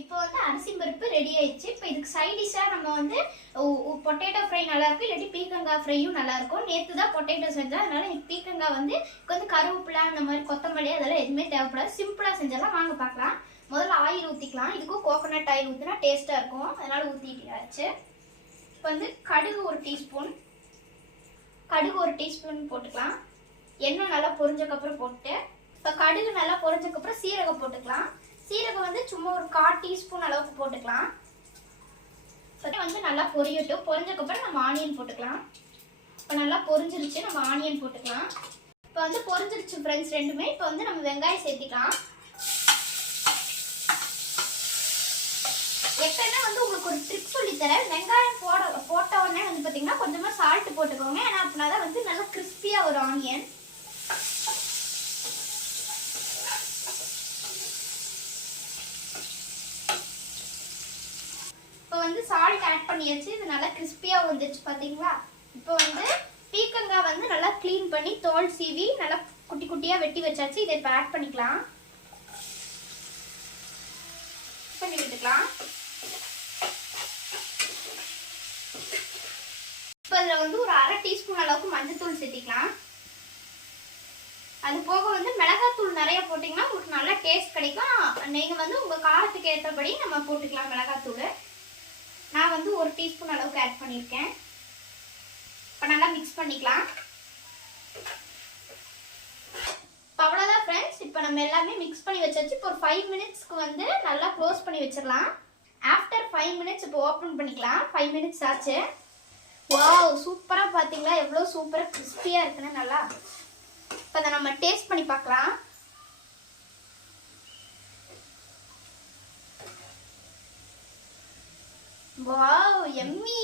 இப்போ வந்து அரிசி பருப்பு ரெடி ஆயிடுச்சு. இப்போ இதுக்கு சைட் டிஷ்ஷாக நம்ம வந்து பொட்டேட்டோ ஃப்ரை நல்லாயிருக்கும், இல்லாட்டி பீக்கங்காய் ஃப்ரையும் நல்லாயிருக்கும். நேற்று தான் பொட்டேட்டோ செஞ்சேன், அதனால எனக்கு பீக்கங்காய் வந்து கொஞ்சம் கருவேப்பிலை அந்த மாதிரி கொத்தமல்லி அதெல்லாம் எதுவுமே தேவைப்படாது. சிம்பிளாக செஞ்சாலும் வாங்க பார்க்கலாம். முதல்ல ஆயில் ஊற்றிக்கலாம். இதுக்கும் கோகோனட் ஆயில் ஊற்றினா டேஸ்ட்டாக இருக்கும், அதனால் ஊற்றிட்டாச்சு. இப்போ வந்து கடுகு ஒரு டீஸ்பூன் போட்டுக்கலாம். எண்ணெய் நல்லா பொரிஞ்சக்கப்புறம் போட்டு இப்போ கடுகு நல்லா பொரிஞ்சக்கப்புறம் சீரகம் போட்டுக்கலாம். சீரகம் வந்து சும்மா ஒரு 1/4 டீஸ்பூன் அளவுக்கு போட்டுக்கலாம். வந்து நல்லா பொரியட்டும். பொரிஞ்சக்கப்புறம் நம்ம ஆனியன் போட்டுக்கலாம். இப்போ நல்லா பொரிஞ்சிருச்சு, நம்ம ஆனியன் போட்டுக்கலாம். இப்போ வந்து பொரிஞ்சிருச்சு ஃப்ரெண்ட்ஸ் ரெண்டுமே. இப்போ வந்து நம்ம வெங்காயம் சேர்த்திக்கலாம். எப்பவுமே வந்து உங்களுக்கு ஒரு ட்ரிக் சொல்லித்தரேன். வெங்காயம் போட்ட உடனே வந்து பார்த்தீங்கன்னா கொஞ்சமாக சால்ட் போட்டுக்கோங்க. ஏன்னா அப்படின்னா தான் வந்து நல்லா கிறிஸ்பியாக ஒரு ஆனியன். இப்போ வந்து சால்ட் ஆட் பண்ணியாச்சு. இது நல்லா கிறிஸ்பியாக வந்துச்சு பார்த்தீங்களா. இப்போ வந்து பீக்கங்காய் வந்து நல்லா க்ளீன் பண்ணி தோல் சீவி நல்லா குட்டி குட்டியாக வெட்டி வச்சாச்சு. இதை இப்போ ஆட் பண்ணிக்கலாம். பண்ணி விட்டுக்கலாம். இப்போ இதில் வந்து ஒரு 1/2 டீஸ்பூன் அளவுக்கு மஞ்சள்தூள் சேர்த்திக்கலாம். அது போக வந்து மிளகாத்தூள் நிறைய போட்டிங்கன்னா உங்களுக்கு நல்லா டேஸ்ட் கிடைக்கும். நீங்கள் வந்து உங்கள் காரத்துக்கு ஏற்றபடி நம்ம போட்டுக்கலாம் மிளகாத்தூள். நான் வந்து 1 டீஸ்பூன் அளவுக்கு ஆட் பண்ணியிருக்கேன். இப்போ நல்லா மிக்ஸ் பண்ணிக்கலாம். அவ்வளோதான் ஃப்ரெண்ட்ஸ். இப்போ நம்ம எல்லாமே மிக்ஸ் பண்ணி வச்சாச்சு. இப்போ ஒரு 5 மினிட்ஸ்க்கு வந்து நல்லா க்ளோஸ் பண்ணி வச்சிடலாம். ஆஃப்டர் 5 மினிட்ஸ் இப்போ ஓப்பன் பண்ணிக்கலாம். 5 மினிட்ஸ் ஆச்சு. வாவ், சூப்பராக பார்த்தீங்களா எவ்வளோ சூப்பராக கிறிஸ்பியாக இருக்குன்னு நல்லா. இப்போ அதை நம்ம டேஸ்ட் பண்ணி பார்க்கலாம். Wow, Emmy.